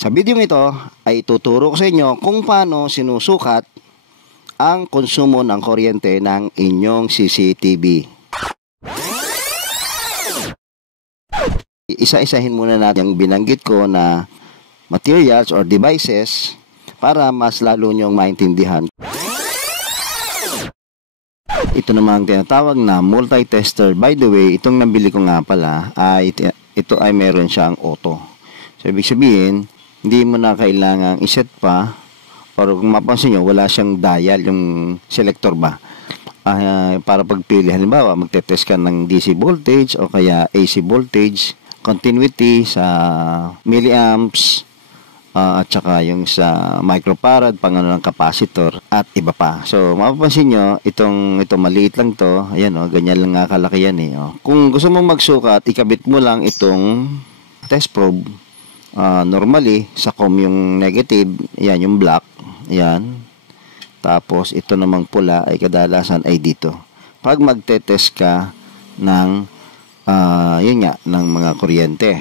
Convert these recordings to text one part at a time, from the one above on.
Sa video ito ay tuturo ko sa inyo kung paano sinusukat ang konsumo ng kuryente ng inyong CCTV. Isa-isahin muna natin yung binanggit ko na materials or devices para mas lalo nyong maintindihan. Ito naman ang tinatawag na multi-tester. By the way, itong nabili ko nga pala ay ito ay meron siyang auto. So ibig sabihin, hindi mo na kailangang iset pa, or kung mapansin nyo, wala siyang dial, yung selector ba, para pagpili. Halimbawa, magte-test ka ng DC voltage o kaya AC voltage, continuity sa milliamps, at saka yung sa microfarad, pangano ng capacitor, at iba pa. So, mapapansin nyo, itong maliit lang to, ayan o, ganyan lang nga kalaki yan eh. O. Kung gusto mong magsukat, ikabit mo lang itong test probe. Normally, sa COM yung negative, yan yung black, yan. Tapos, ito namang pula ay kadalasan ay dito. Pag magte-test ka ng, yun nga, ng mga kuryente,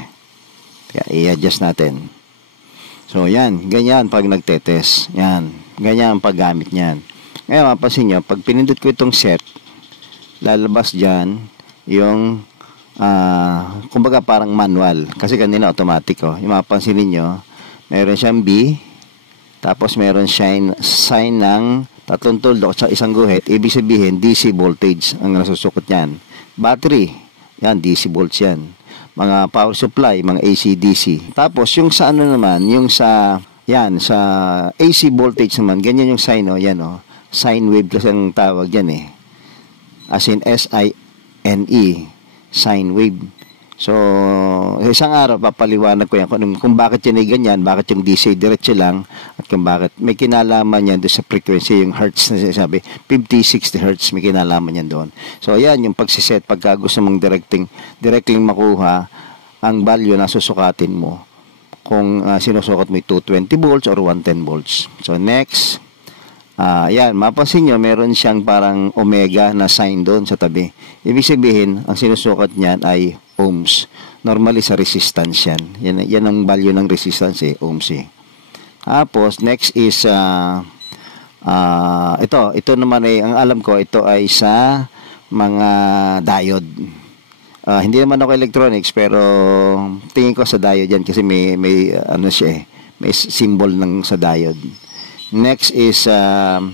kaya i-adjust natin. So, yan, ganyan pag nagte-test, yan, ganyan ang paggamit niyan. Ngayon, mapapansin nyo, pag pinindot ko itong set, lalabas dyan yung kumbaga parang manual, kasi kanina automatic oh. Yung mapapansin niyo, meron siyang B, tapos meron sign ng tatlong tuldok sa isang guhit. Ibig sabihin DC voltage ang nasusukot niyan. Battery, yan DC volts yan. Mga power supply, mga AC DC. Tapos yung sa ano naman, yung sa yan sa AC voltage naman, ganyan yung sign oh, yan oh. Sine wave kasi ang tawag yan eh. As in SINE. Sine wave. So, isang araw papaliwanag ko yan kung bakit yan ay ganyan, bakit yung DC diretso lang, at kung bakit may kinalaman yan doon sa frequency, yung hertz na sinasabi, 50-60 hertz, may kinalaman yan doon. So, yan yung pagsiset pagka gusto mong directly makuha ang value na susukatin mo kung sinusukat mo 220 volts or 110 volts. So, next, yan, mapapansin nyo, meron siyang parang omega na sign doon sa tabi. Ibig sabihin, ang sinusukat niyan ay ohms. Normally sa resistance yan. Yan ang value ng resistance eh, ohms eh. Tapos, next is, ito naman ay, ang alam ko, ito ay sa mga diode. Hindi naman ako electronics, pero tingin ko sa diode yan kasi may ano siya eh, may symbol ng sa diode. Next is ano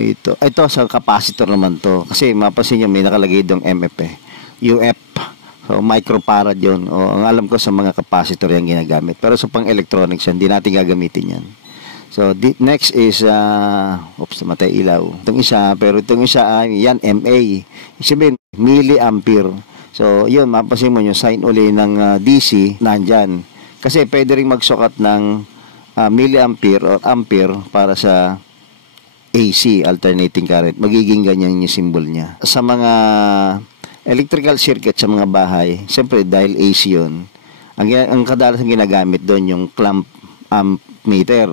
ito? Ito sa capacitor naman to. Kasi mapapansin niyo may nakalagay dong MF eh. UF. So microfarad 'yon. O ang alam ko sa mga capacitor 'yang ginagamit. Pero sa pang-electronics yan, hindi natin gagamitin 'yan. So next is oops, namatay ilaw. Itong isa, pero itong isa ay yan MA. Ibig sabihin milliampere. So 'yun, mapapansin mo yung sign uli ng DC nandyan. Kasi pwede ring magsukat ng milliampere or ampere para sa AC, alternating current. Magiging ganyan yung symbol niya. Sa mga electrical circuit sa mga bahay, siyempre dahil AC yun, ang kadalasan ginagamit doon yung clamp ammeter,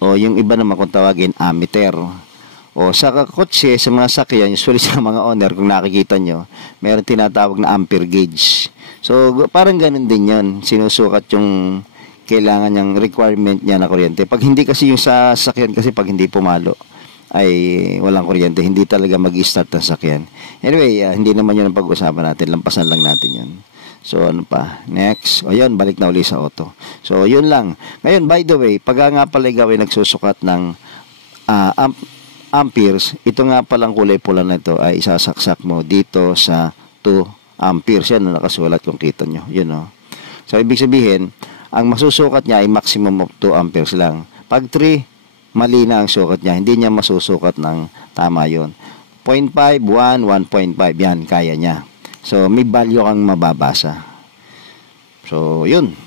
o yung iba naman kung tawagin ammeter. O sa kotse, sa mga sakyan, usually sa mga owner, kung nakikita nyo, meron tinatawag na ampere gauge. So parang ganun din yun, sinusukat yung kailangan niyang requirement niya na kuryente. Pag hindi kasi yung sa sakyan, kasi pag hindi pumalo ay walang kuryente, hindi talaga mag-start ang sakyan. Anyway, hindi naman yun ang pag-usapan natin, lampasan lang natin yun. So ano pa, next, o yun, balik na uli sa auto. So yun lang. Ngayon, by the way, pag nga pala ikaw ay nagsusukat ng amperes, ito nga palang kulay pula na ito ay isasaksak mo dito sa 2 amperes. Yan na nakasulat kung kita nyo, yun o. So ibig sabihin, ang masusukat niya ay maximum of 2 amperes lang. Pag 3, mali na ang sukat niya. Hindi niya masusukat ng tama yun. 0.5, 1, 1.5. Yan, kaya niya. So, may value kang mababasa. So, yun.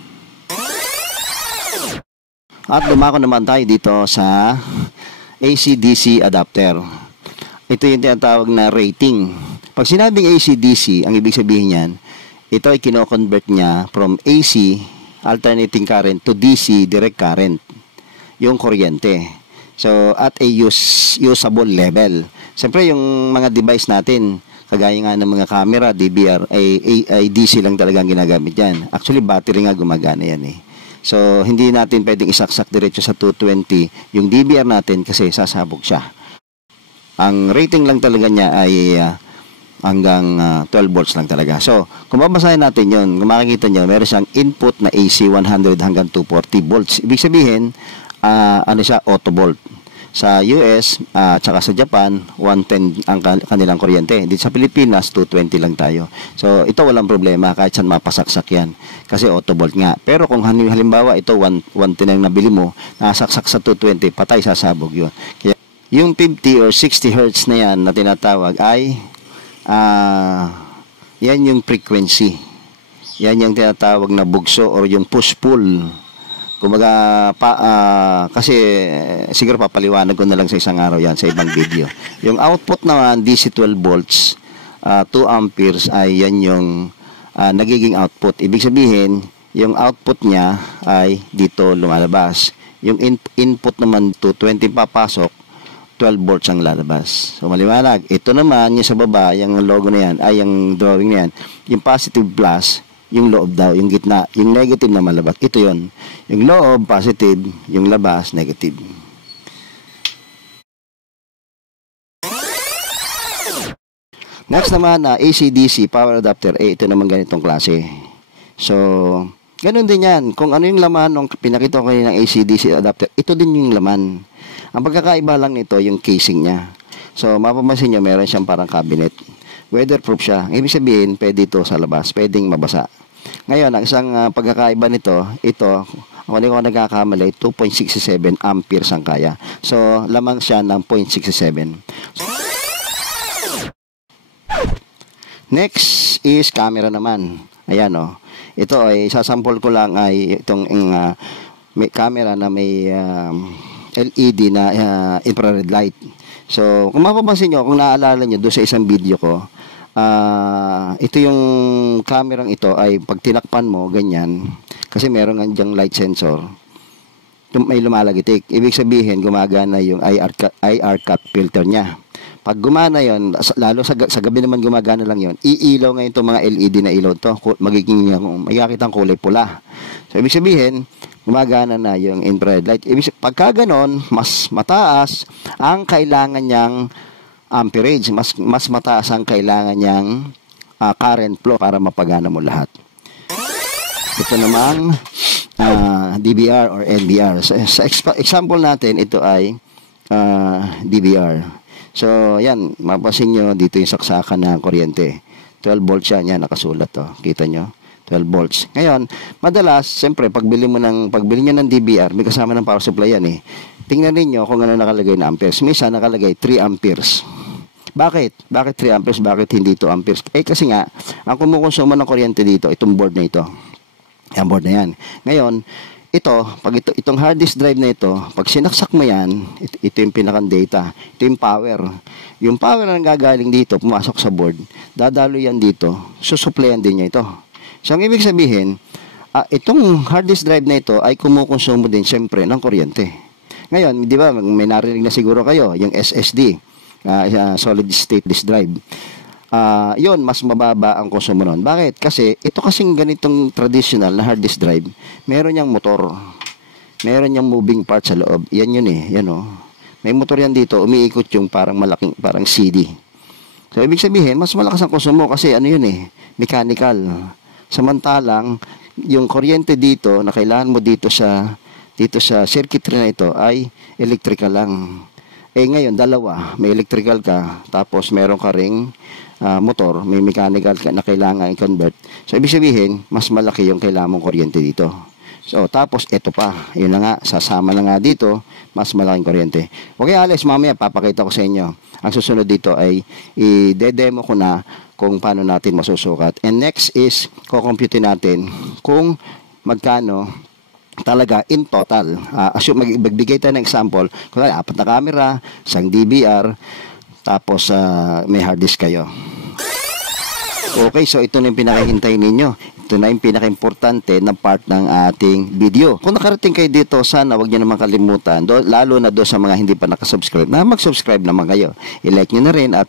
At dumako naman tayo dito sa AC-DC adapter. Ito yung tinatawag na rating. Pag sinabing AC-DC, ang ibig sabihin niyan, ito ay kino-convert niya from AC, alternating current, to DC, direct current, yung kuryente. So, at a usable level. Siyempre, yung mga device natin, Kagaya nga ng mga camera, DVR, ay DC lang talaga ang ginagamit yan. Actually, battery nga gumagana yan eh. So, hindi natin pwedeng isaksak diretso sa 220 yung DVR natin kasi sasabog siya. Ang rating lang talaga niya ay hanggang 12 volts lang talaga. So, kung babasahin natin yun, kung makikita nyo, meron siyang input na AC 100 hanggang 240 volts. Ibig sabihin, ano siya, auto volt. Sa US, tsaka sa Japan, 110 ang kanilang kuryente. Dito sa Pilipinas, 220 lang tayo. So, ito walang problema kahit saan mapasaksak yan. Kasi auto volt nga. Pero kung halimbawa, ito 110 ang nabili mo, nasaksak sa 220, patay, sasabog yun. Kaya, yung 50 or 60 hertz na yan na tinatawag ay yan yung frequency. Yan yung tinatawag na bugso or yung push-pull. Kumbaga, kasi siguro papaliwanag ko na lang sa isang araw yan sa ibang video. Yung output naman, DC 12 volts, 2 amperes ay yan yung nagiging output. Ibig sabihin, yung output niya ay dito lumalabas. Yung input naman, 220 papasok, 12 volts ang lalabas. So, maliwanag. Ito naman, yung sa baba, yung logo na yan, ay yung drawing na yan, yung positive plus, yung loob daw, yung gitna, yung negative na malabas. Ito yon. Yung loob, positive, yung labas, negative. Next naman, AC-DC, power adapter. Ito naman ganitong klase. So, ganun din yan. Kung ano yung laman, nung pinakita ko ng AC-DC adapter, ito din yung laman. Ang pagkakaiba lang nito, yung casing niya. So, mapapansin nyo, meron siyang parang cabinet. Weatherproof siya. Ibig sabihin, pwede ito sa labas. Pwedeng mabasa. Ngayon, ang isang pagkakaiba nito, ito, kung hindi ko nagkakamali, 2.67 amperes ang kaya. So, lamang siya ng 0.67. Next is camera naman. Ayan o. Ito ay sasample ko lang ay itong may camera na may LED na infrared light. So, kung mapapansin nyo, kung naaalala nyo doon sa isang video ko, ito yung kamerang ito ay pag tinakpan mo, ganyan, kasi meron nga diyang light sensor, may lumalagitik. Ibig sabihin, gumagana yung IR cut filter niya. Pag gumana yon, lalo sa gabi naman gumagana lang yon, iilaw ngayon itong mga LED na ilaw to, magiging makikita ang kulay pula. So, ibig sabihin, gumagana na yung infrared light. Pagka ganon, mas mataas ang kailangan niyang amperage. Mas mataas ang kailangan niyang current flow para mapagana mo lahat. Ito namang DVR or NVR. Sa example natin, ito ay DVR. So, yan. Mapasin nyo dito yung saksakan ng kuryente. 12 volts yan. Yan, nakasulat to. Kita nyo? 12 volts. Ngayon, madalas, siyempre, pagbili nyo ng DVR, may kasama ng power supply yan eh. Tingnan ninyo kung ano nakalagay na amperes. Minsan nakalagay 3 amperes. Bakit? Bakit 3 amperes? Bakit hindi 2 amperes? Kasi nga, ang kumukonsumo ng kuryente dito, itong board na ito. Yung board na yan. Ngayon, itong hard disk drive na ito, pag sinaksak mo yan, ito yung pinakang data. Ito yung power. Yung power na gagaling dito, pumasok sa board, dadalo yan dito, susuplayan din niya ito. So, ang ibig sabihin, itong hard disk drive na ito ay kumukonsumo din siyempre ng kuryente. Ngayon, di ba, may narinig na siguro kayo, yung SSD, solid state disk drive. Yun, mas mababa ang konsumo nun. Bakit? Kasi, ito kasing ganitong traditional na hard disk drive, meron niyang motor. Meron niyang moving part sa loob. Yan yun eh, yan o. May motor yan dito, umiikot yung parang parang CD. So, ibig sabihin, mas malakas ang konsumo kasi ano yun eh, mechanical. Samantalang, yung kuryente dito na kailangan mo dito sa circuitry na ito ay electrical lang. Ngayon, dalawa. May electrical ka, tapos meron ka ring motor, may mechanical ka na kailangan i-convert. So, ibig sabihin, mas malaki yung kailangan mong kuryente dito. So, tapos, ito pa. Yun na nga, sasama na nga dito, mas malaking kuryente. Okay, Alex, mamaya, papakita ko sa inyo. Ang susunod dito ay i-demo ko na kung paano natin masusukat. And next is, kukompute natin kung magkano talaga in total. Magbigay tayo ng example. Kung 4 na camera, isang DVR, tapos may hard disk kayo. Okay, so ito na yung pinakahintay ninyo. ito na yung pinaka-importante na part ng ating video. Kung nakarating kayo dito, sana wag nyo naman kalimutan, lalo na do sa mga hindi pa nakasubscribe, na mag-subscribe naman kayo. I-like nyo na rin at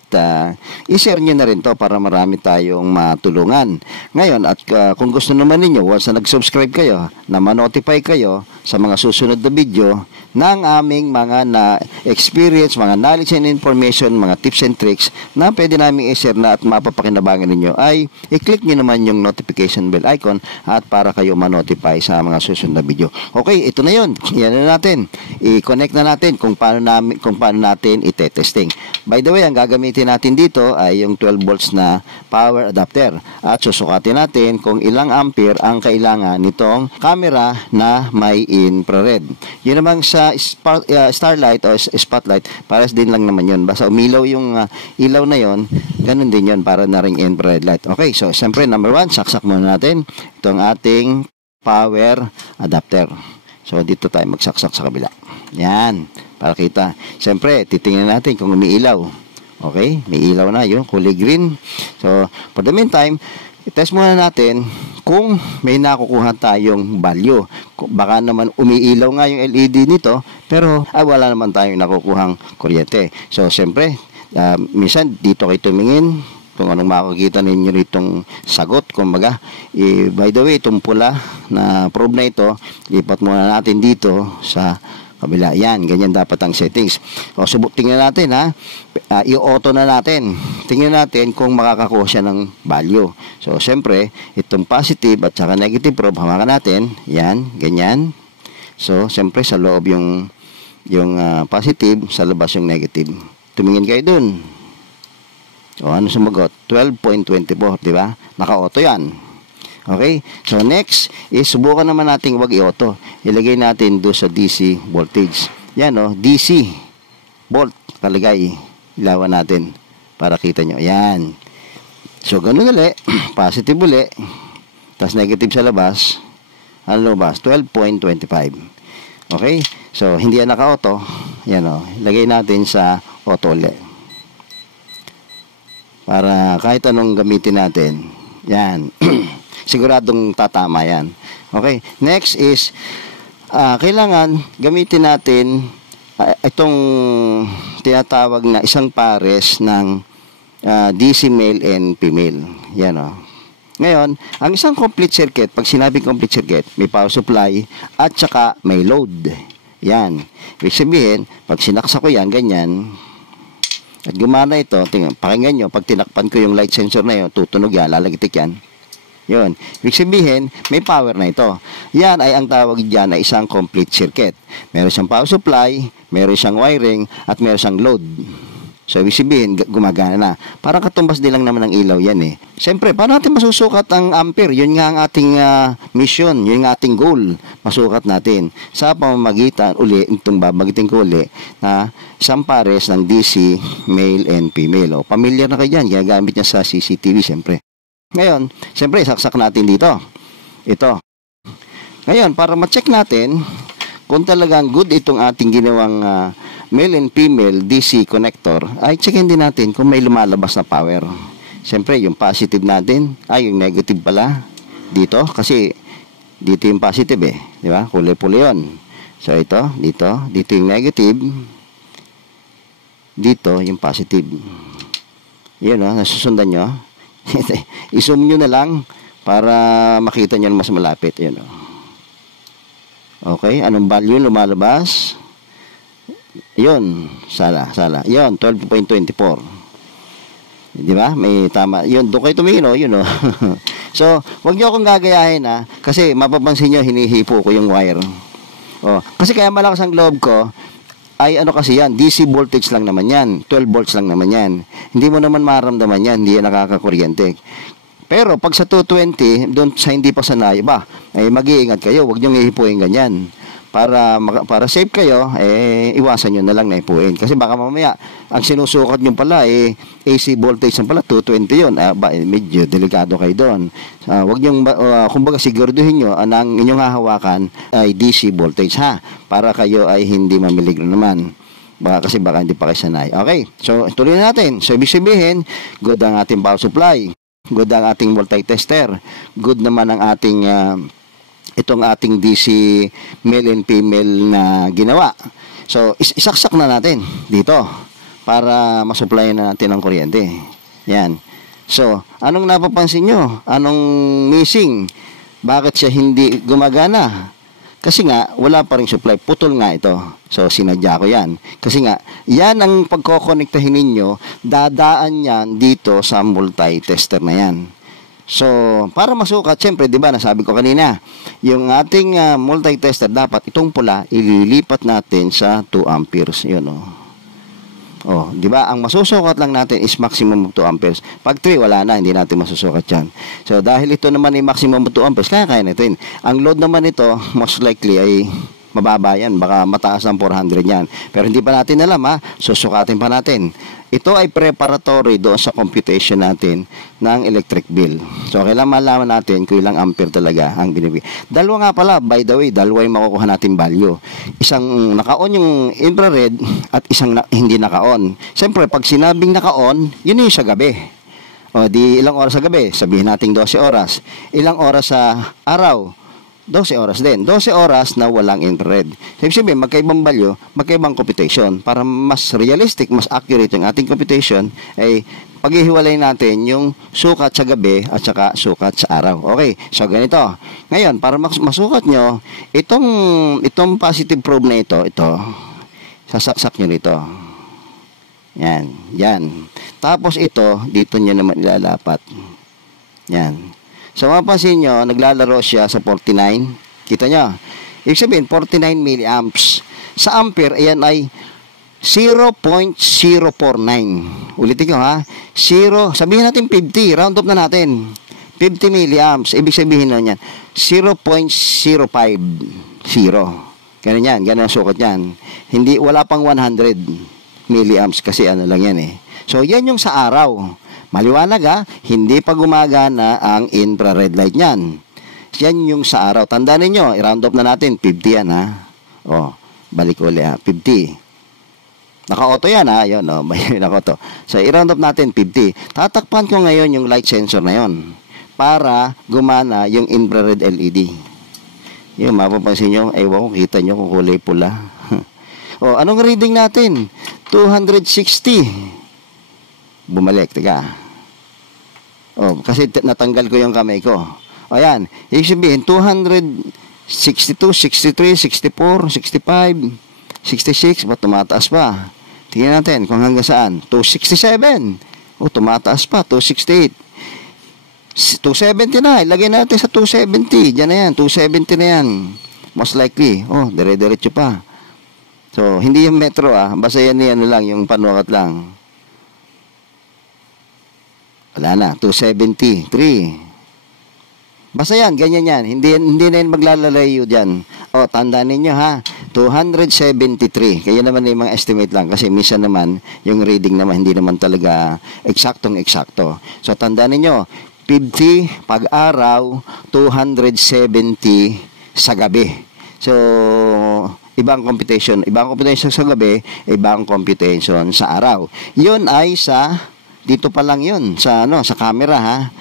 i-share nyo na rin to para marami tayong matulungan. Ngayon, at kung gusto naman ninyo, once na nag-subscribe kayo, na ma-notify kayo sa mga susunod na video ng aming mga na-experience, mga knowledge and information, mga tips and tricks na pwede namin i-share na at mapapakinabangan ninyo, ay i-click nyo naman yung notification bell icon at para kayo ma-notify sa mga susunod na video. Okay, ito na yun. Yan na natin. I-connect na natin kung paano natin i-testing. By the way, ang gagamitin natin dito ay yung 12 volts na power adapter at susukatin natin kung ilang ampere ang kailangan nitong camera na may infrared. Yun namang sa starlight o spotlight, pares din lang naman yun. Basta umilaw yung ilaw na yun, ganun din yun para na ring infrared light. Okay, so siyempre number 1, saksak muna natin itong ating power adapter. So dito tayo magsaksak sa kabila. Yan, para kita. Siyempre, titingnan natin kung umiilaw. Okay, may ilaw na yun, kulay green. So for the meantime, i-test muna natin kung may nakukuha tayong value. Baka naman umiilaw nga yung LED nito, pero wala naman tayong nakukuhang kuryente. So siyempre, minsan dito kayo tumingin kung anong makikita ninyo nitong sagot. Kumbaga, by the way, itong pula na probe na ito, lipat muna natin dito sa kabila. Yan, ganyan dapat ang settings. O, tingnan natin ha. I-auto na natin. Tingnan natin kung makakakuha siya ng value. So, siyempre, itong positive at saka negative probe, hawakan natin. Yan, ganyan. So, siyempre, sa loob yung positive, sa labas yung negative. Tumingin kayo dun. O, ano sumagot? 12.24, di ba? Naka-auto yan. Okay? So, next is subukan naman natin wag i-auto. Ilagay natin do sa DC voltage. Yan, o. DC volt. Kalagay. Ilawan natin para kita nyo. Yan. So, ganun ulit. Positive ulit. Tapos negative sa labas. Ano labas? 12.25. Okay? So, hindi yan naka-auto. Yan, o. Ilagay natin sa auto ulit. Para kahit anong gamitin natin. Yan. Siguradong tatama yan. Okay. Next is, kailangan gamitin natin itong tinatawag na isang pares ng DC male and female. Yan o. Ngayon, ang isang complete circuit, pag sinabing complete circuit, may power supply at saka may load. Yan. Ibig sabihin, pag sinaksa ko yan, ganyan, at gumana ito, pakinggan nyo, pag tinakpan ko yung light sensor na yun, tutunog yan, lalagitik yan. Yun. Ibig sabihin, may power na ito. Yan ay ang tawag dyan ay isang complete circuit. Meron siyang power supply, meron siyang wiring, at meron siyang load. So, ibig sabihin, gumagana na. Parang katumbas din lang naman ng ilaw yan eh. Siyempre, paano natin masusukat ang ampere? Yun nga ang ating mission, yun nga ating goal. Masukat natin. Sa pamamagitan, itong babagitin ko uli, na isang pares ng DC, male and female. O, familiar na kayo dyan, ginagamit niya sa CCTV, siyempre. Ngayon, siyempre, saksak natin dito. Ito. Ngayon, para ma-check natin kung talagang good itong ating ginawang male and female DC connector, ay checkin din natin kung may lumalabas na power. Siyempre, yung positive natin, yung negative pala dito, kasi dito yung positive eh, di ba? Kulay-pula yun. So, ito, dito yung negative, dito yung positive. Yun o, nasusundan nyo. I-zoom nyo na lang para makita nyo mas malapit. Yun o. Okay, anong value lumalabas? Yun, sala. Yun, 12.24. Di ba? May tama. Yun, doon kayo tumingin, o. Yun, o. So, wag nyo akong gagayahin, ha. Kasi, mapapansin nyo, hinihipo ko yung wire. O, kasi kaya malakas ang loob ko, ay ano kasi yan, DC voltage lang naman yan. 12 volts lang naman yan. Hindi mo naman maramdaman yan, hindi yan nakakakuryente. Pero, pag sa 220, doon sa hindi pa sanay, ay mag-iingat kayo, wag nyo ihipuin ganyan. Para safe kayo, iwasan nyo na lang na ipuin. Kasi baka mamaya, ang sinusukat nyo pala, AC voltage na pala, 220 yun. Medyo delikado kayo doon. Huwag nyo, kumbaga siguraduhin nyo, ang inyong hahawakan ay DC voltage ha. Para kayo ay hindi mamiligro naman. Kasi baka hindi pa kayo sanay. Okay, so tuloy na natin. So ibig sabihin, good ang ating power supply. Good ang ating multi-tester. Good naman ang ating itong ating DC male and female na ginawa. So, isaksak na natin dito para masupply na natin ang kuryente. Yan. So, anong napapansin nyo? Anong missing? Bakit siya hindi gumagana? Kasi nga, wala pa rin supply. Putol nga ito. So, sinadya ko yan. Kasi nga, yan ang pagkokonektahin ninyo, dadaan yan dito sa multi-tester na yan. So, para masukat, syempre, di ba, nasabi ko kanina, yung ating multi-tester, dapat itong pula, ililipat natin sa 2 amperes. Yun, oh, di ba? Ang masusukat lang natin is maximum of 2 amperes. Pag 3, wala na, hindi natin masusukat yan. So, dahil ito naman ay maximum of 2 amperes, kaya natin. Ang load naman ito, most likely ay mababa yan. Baka mataas ng 400 yan. Pero hindi pa natin alam, ha? Susukatin pa natin. Ito ay preparatory doon sa computation natin ng electric bill. So, kailangan malaman natin kung ilang ampere talaga ang binibigay. Dalawa nga pala, by the way, dalawa yung makukuha natin value. Isang naka-on yung infrared at isang hindi naka-on. Siyempre, pag sinabing naka-on, yun yung sa gabi. O, di ilang oras sa gabi? Sabihin natin 12 oras. Ilang oras sa araw? 12 oras din. 12 oras na walang infrared. Ibig sabihin, magkaibang value, magkaibang computation. Para mas realistic, mas accurate yung ating computation, ay paghihiwalay natin yung sukat sa gabi at saka sukat sa araw. Okay, so ganito. Ngayon, para masukat nyo, itong positive probe na ito, sasaksak nyo nito. Yan, yan. Tapos ito, dito nyo naman ilalapat. Yan. So, mapapansin nyo, naglalaro siya sa 49. Kita nyo? Ibig sabihin, 49 milliamps. Sa ampere, ayan ay 0.049. Ulitin ko, ha? 0, sabihin natin 50. Round up na natin. 50 milliamps. Ibig sabihin na yan, 0.050. Ganun yan. Ganun ang sukat yan. Hindi, wala pang 100 milliamps kasi ano lang yan, eh. So, yan yung sa araw. Maliwanag, ha? Hindi pa gumagana ang infrared light niyan. Yan yung sa araw. Tandaan ninyo, i-round up na natin. 50 yan, ha? O, balik uli, ha? 50. Naka-auto yan, ha? Yun, o. Naka-auto. So, i-round up natin 50. Tatakpan ko ngayon yung light sensor na yon para gumana yung infrared LED. Yung mapapansin nyo, ewan ko, kita nyo kung kulay pula. O, anong reading natin? 260. Bumalik, teka. Oh, kasi natanggal ko yung kamay ko. O yan, ibig sabihin, 262, 63, 64, 65, 66, ba't tumataas pa? Tingnan natin kung hanggang saan. 267. O, tumataas pa, 268. 270 na, ilagay natin sa 270. Diyan na yan, 270 na yan. Most likely. Oh, dire-diretso pa. So, hindi yung metro, basta yan yan lang, yung panukat lang. Wala na, 273. Basta yan, ganyan yan. Hindi na yun maglalalayo dyan. O, tandaan ninyo, ha, 273. Kaya naman yung mga estimate lang. Kasi minsan naman, yung reading naman, hindi naman talaga eksaktong-eksakto. So, tandaan ninyo, 50 pag-araw, 270 sa gabi. So, ibang computation sa gabi, ibang computation sa araw. Yun ay sa dito pa lang yun sa sa camera, ha.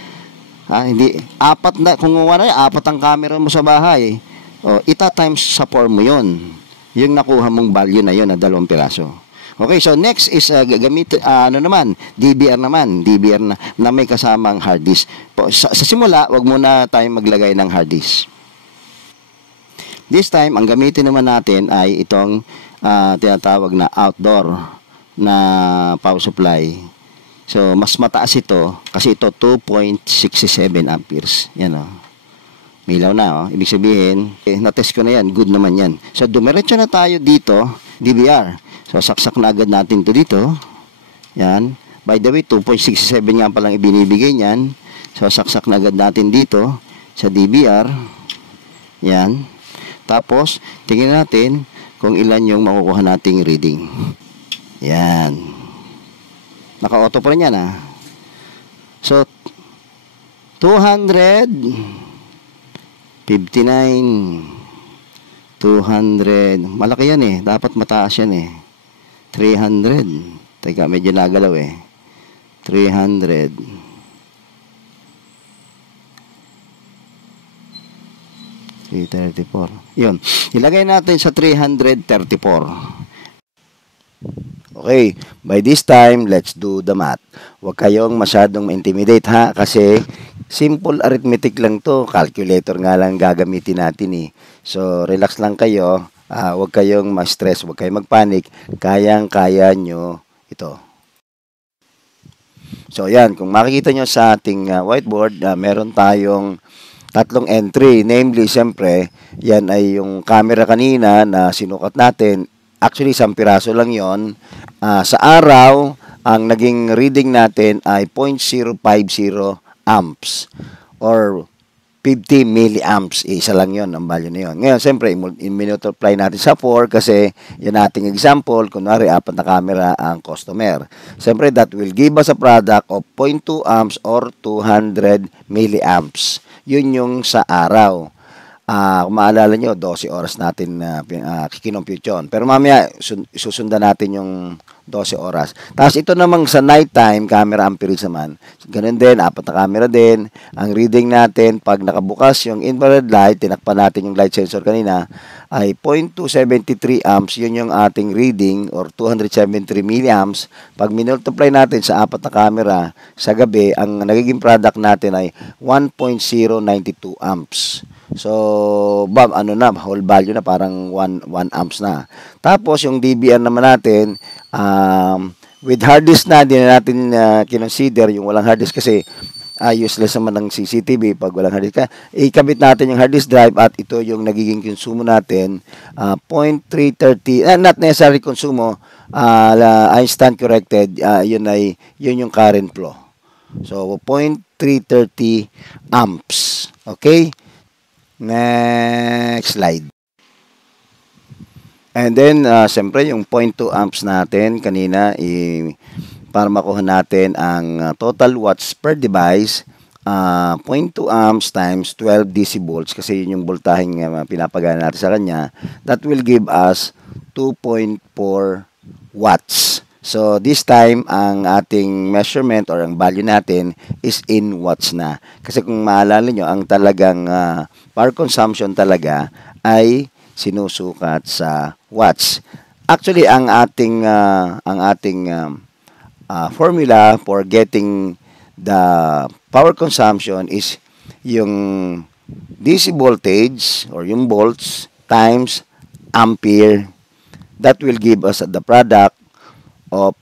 Hindi apat na, kung wala apat ang camera mo sa bahay. O, times sa 4 mo yun. Yung nakuha mong value na yun na 2 piraso. Okay, so next is gagamit DVR naman, DVR na may kasamang hard disk. Sa simula, wag muna tayong maglagay ng hard disk. This time, ang gamitin naman natin ay itong tinatawag na outdoor na power supply. So, mas mataas ito kasi ito 2.67 amperes. Yan, o. Milaw na, o. Ibig sabihin, na-test ko na yan. Good naman yan. So, dumiretso na tayo dito, DVR. So, saksak na agad natin ito dito. Yan. By the way, 2.67 nga palang ibinibigay niyan. So, saksak na agad natin dito sa DVR. Yan. Tapos, tingnan natin kung ilan yung makukuha nating reading. Yan. Naka-auto pa rin yan, ha. So, 259, 200, malaki yan, dapat mataas yan, 300, teka, medyo nagalaw, 300, 334. Yun. Ilagay natin sa 334. Okay, by this time, let's do the math. Huwag kayong masyadong ma-intimidate ha, kasi simple arithmetic lang to. Calculator nga lang gagamitin natin eh. So, relax lang kayo. Huwag kayong ma-stress, huwag kayong mag-panic. Kayang-kaya nyo ito. So, yan. Kung makikita nyo sa ating whiteboard, meron tayong tatlong entry. Namely, siyempre, yan ay yung camera kanina na sinukat natin. Actually, isang piraso lang yon. Sa araw, ang naging reading natin ay 0.050 amps or 50 milliamps. Isa lang yon ang value na yun. Ngayon, siyempre, i-multiply natin sa 4 kasi yan ating example. Kunwari, 4 na camera ang customer. Siyempre, that will give us a product of 0.2 amps or 200 milliamps. Yun yung sa araw. Kung maalala nyo, 12 oras natin kinompute yun. Pero mamaya, susundan natin yung 12 oras. Tapos ito namang sa nighttime, camera amperage naman. Ganun din, 4 na camera din. Ang reading natin, pag nakabukas yung infrared light, tinakpan natin yung light sensor kanina, ay 0.273 amps. Yun yung ating reading or 273 milliamps. Pag minultiply natin sa 4 na camera sa gabi, ang nagiging product natin ay 1.092 amps. So, ano na, whole value na parang 1 amps na. Tapos, yung DVR naman natin, with hard disk na, hindi na natin kinonsider yung walang hard disk kasi useless naman ng CCTV pag walang hard disk. Ikabit natin yung hard disk drive at ito yung nagiging konsumo natin, 0.330, not necessarily konsumo, Einstein corrected, yun yung current flow. So, 0.330 amps. Okay? Next slide. And then, siyempre, yung 0.2 amps natin kanina, para makuha natin ang total watts per device, 0.2 amps times 12 DC volts, kasi yun yung voltaheng pinapagana natin sa kanya, that will give us 2.4 watts. So, this time, ang ating measurement or ang value natin is in watts na. Kasi kung maalala nyo, ang talagang power consumption talaga ay sinusukat sa watts. Actually, ang ating formula for getting the power consumption is yung DC voltage or yung volts times ampere. That will give us the product of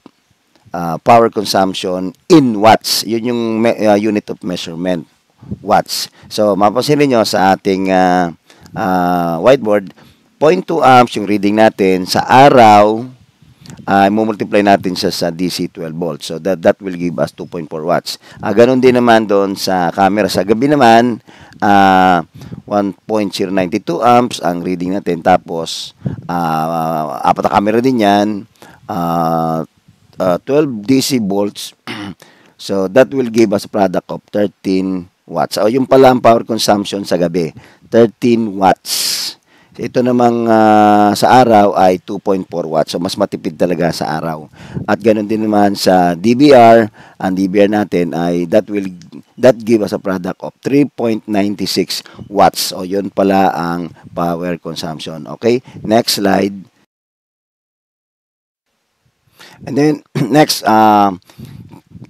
power consumption in watts. Yun yung unit of measurement, watts. So, mapapansin niyo sa ating whiteboard, 0.2 amps yung reading natin sa araw, multiply natin siya sa DC 12 volts. So, that will give us 2.4 watts. Ganon din naman doon sa camera. Sa gabi naman, 1.092 amps ang reading natin. Tapos, 4 na camera din yan. 12 DC volts. So, that will give us a product of 13 watts. O, yung pala ang power consumption sa gabi. 13 watts. Ito namang sa araw ay 2.4 watts. So, mas matipid talaga sa araw. At ganoon din naman sa DVR. Ang DVR natin ay that give us a product of 3.96 watts. O, yun pala ang power consumption. Okay? Next slide. And then, next,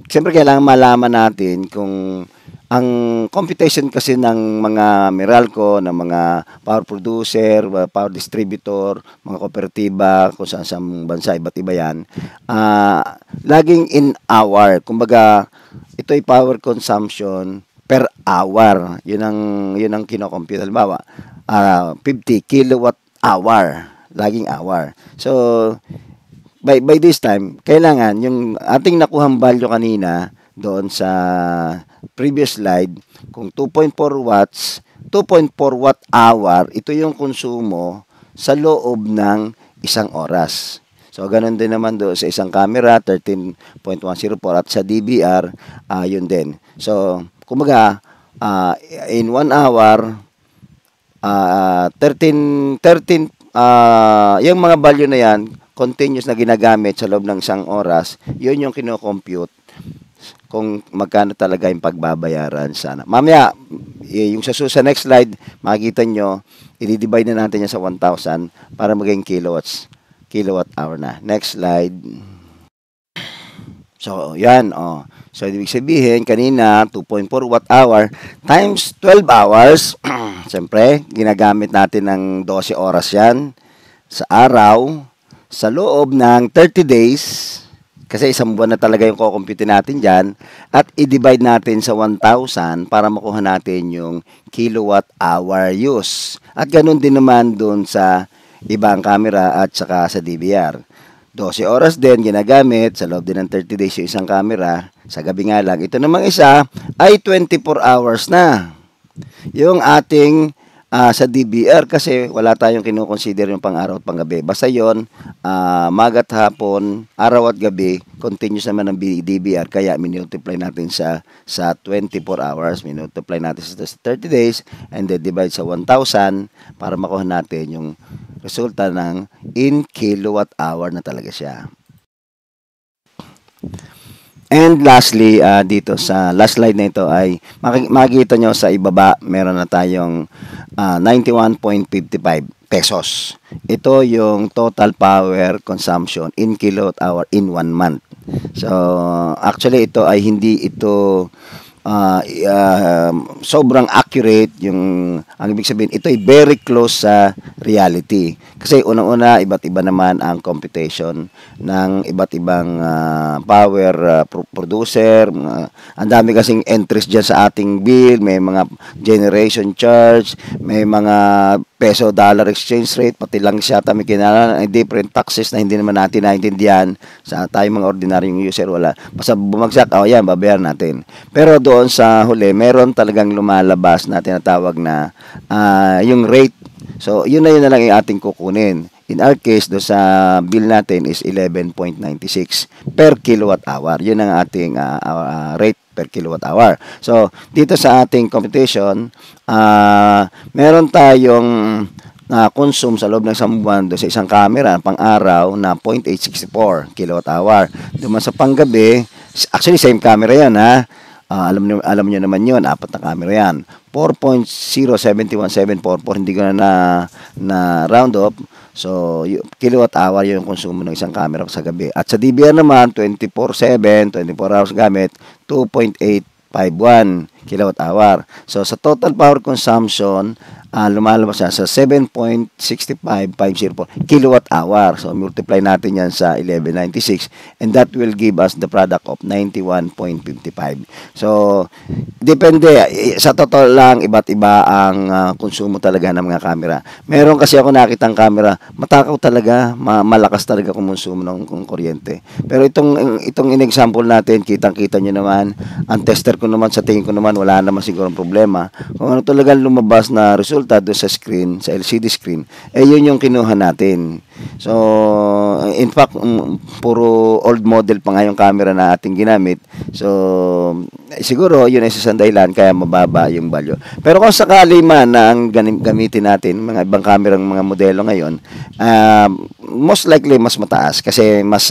siyempre kailangan malaman natin kung ang computation kasi ng mga Meralco, ng mga power producer, power distributor, mga kooperatiba, kung saan sa bansa, iba't iba yan, laging in hour. Kumbaga, ito ay power consumption per hour. Yun ang kinocompute. Halimbawa, 50 kilowatt hour. Laging hour. So, by this time, kailangan yung ating nakuhang value kanina doon sa previous slide, kung 2.4 watts, 2.4 watt hour, ito yung konsumo sa loob ng isang oras. So, ganun din naman doon sa isang camera, 13.104, at sa DVR, yun din. So, kumbaga, in 1 hour, 13, yung mga value na yan, continuous na ginagamit sa loob ng isang oras, yun yung kinocompute kung magkano talaga yung pagbabayaran sana. Mamaya, yung sa next slide, makikita nyo, i-divide na natin yan sa 1,000 para maging kilowatt hour na. Next slide. So, yan, oh. So, ibig sabihin, kanina, 2.4 watt hour times 12 hours. Siyempre, ginagamit natin ng 12 oras yan sa araw, sa loob ng 30 days, kasi isang buwan na talaga yung kukumputin natin dyan, at i-divide natin sa 1,000 para makuha natin yung kilowatt hour use. At ganun din naman dun sa ibang camera at saka sa DVR. 12 oras din ginagamit sa loob din ng 30 days yung isang camera. Sa gabi nga lang. Ito namang isa ay 24 hours na. Yung ating sa DVR kasi wala tayong kinukonsider yung pang-araw at pang-gabi. Basta yun, magat hapon, araw at gabi, continuous naman ng DVR. Kaya minultiply natin sa 24 hours. Minultiply natin sa 30 days and then divide sa 1,000 para makuha natin yung resulta ng in kilowatt hour na talaga siya. And lastly, dito sa last slide na ito ay makikita nyo sa ibaba, meron na tayong 91.55 pesos. Ito yung total power consumption in kilowatt hour in 1 month. So, actually ito ay hindi ito sobrang accurate yung ang ibig sabihin ito ay very close sa reality kasi unang-una iba't iba naman ang computation ng iba't ibang power producer, ang dami kasing entries dyan sa ating bill, may mga generation charge, may mga peso dollar exchange rate, pati lang siya may kinala different taxes na hindi naman natin naintindihan sa tayong mga ordinaryong user, wala basta bumagsak, yan babayaran natin. Pero doon sa huli, meron talagang lumalabas na tinatawag na yung rate. So, yun na lang yung ating kukunin. In our case, do sa bill natin is 11.96 per kilowatt hour. Yun ang ating rate per kilowatt hour. So, dito sa ating computation, meron tayong consume sa loob ng isang buwan do sa isang camera pang araw na 0.864 kilowatt hour. Duman sa panggabi, actually same camera yan ha. Alam niyo naman yun, 4 na camera yan. 4.071744, hindi ko na round up. So, kilowatt hour yung konsumo ng isang camera sa gabi. At sa DVR naman, 24/7, 24 hours gamit, 2.851 kilowatt hour. So, sa total power consumption, lumalabas siya sa 7.65504 kilowatt hour. So, multiply natin yan sa 1196 and that will give us the product of 91.55. So, depende. Sa totoo lang, iba't iba ang konsumo talaga ng mga camera. Meron kasi ako nakitang camera, matakaw talaga, malakas talaga konsumo ng kuryente. Pero itong in-example natin, kitang-kita nyo naman, ang tester ko naman, sa tingin ko naman, wala naman siguro problema. Kung ano talagang lumabas na result doon sa screen, sa LCD screen, yun yung kinuha natin. So, in fact, puro old model pa nga yung camera na ating ginamit. So, siguro, yun ay isang dahilan kaya mababa yung value. Pero kung sakali man na ang gamitin natin, mga ibang camera ng mga modelo ngayon, most likely mas mataas kasi mas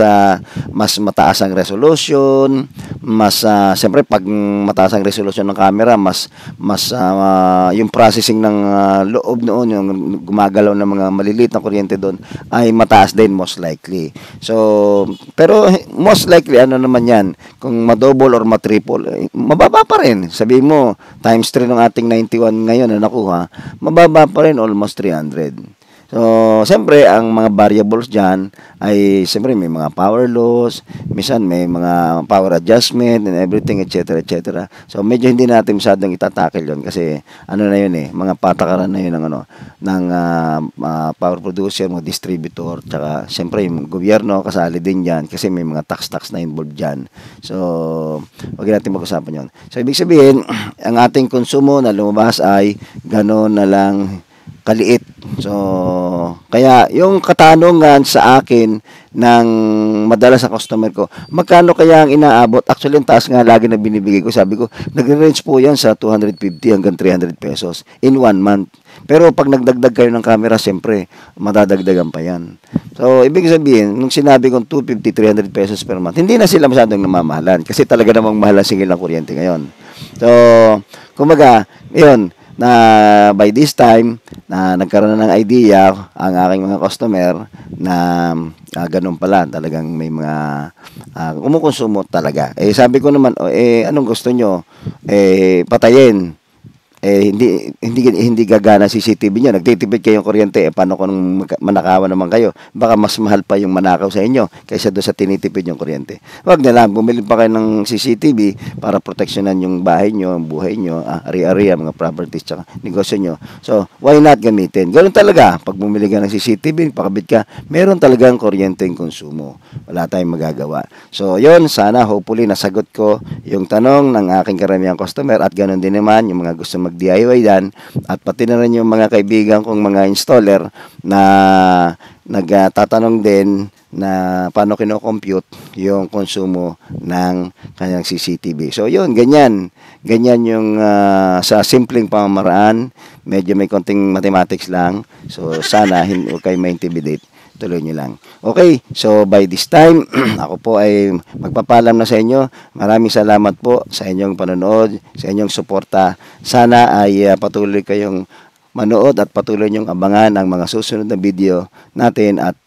mataas ang resolution, siyempre pag mataas ang resolution ng camera, mas yung processing ng loob noon, yung gumagalaw ng mga maliliit na kuryente doon ay mataas din most likely. So, pero most likely ano naman yan, kung ma-double or ma-triple, mababa pa rin. Sabihin mo, times 3 ng ating 91 ngayon na nakuha, mababa pa rin, almost 300. So, siyempre, ang mga variables dyan ay, siyempre, may mga power loss, minsan may mga power adjustment and everything, etc. etc. So, medyo hindi natin masyadong itatakil yun kasi, ano na yun mga patakaran na yun ng power producer, mga distributor, tsaka, siyempre, yung gobyerno, kasali din dyan kasi may mga tax na involved dyan. So, wag natin mag-usapan yun. So, ibig sabihin, ang ating konsumo na lumabas ay gano'n na lang kaliit. So, kaya yung katanungan sa akin ng madalas sa customer ko, magkano kaya ang inaabot? Actually, yung taas nga lagi na binibigay ko, sabi ko, nag-range po yan sa 250 hanggang 300 pesos in 1 month. Pero pag nagdagdag kayo ng camera, siyempre, madadagdagan pa yan. So, ibig sabihin, nung sinabi kong 250, 300 pesos per month, hindi na sila masyadong namamahalan kasi talaga namang mahal ang singil ng kuryente ngayon. So, kumbaga, yun, na by this time, na nagkaroon na ng idea ang aking mga customer na ganun pala, talagang may mga kumukonsumo talaga. Eh, sabi ko naman, anong gusto nyo? Patayin. Hindi gagana CCTV nyo, nagtitipid kayong kuryente, paano kung manakawan naman kayo? Baka mas mahal pa yung manakaw sa inyo kaysa doon sa tinitipid yung kuryente. Wag na lang, bumili pa kayo ng CCTV para proteksyonan yung bahay nyo, ang buhay nyo, ari-ari, mga properties, tsaka negosyo nyo. So, why not gamitin? Ganun talaga, pag bumili ka ng CCTV, pakabit ka, meron talagang kuryenteng konsumo. Wala tayong magagawa. So, yun, sana, hopefully, nasagot ko yung tanong ng aking karamihang customer at ganun din naman, yung mga gusto mag-DIY dan at pati na rin yung mga kaibigan kong mga installer na nagtatanong din na paano kino-compute yung konsumo ng kanyang CCTV. So yun, ganyan yung sa simpleng pamamaraan, medyo may konting mathematics lang. So sana huwag kayo ma-intimidate. Tuloy nyo lang. Okay, so by this time, ako po ay magpapalam na sa inyo. Maraming salamat po sa inyong panonood, sa inyong suporta. Sana ay patuloy kayong manood at patuloy nyong abangan ang mga susunod na video natin at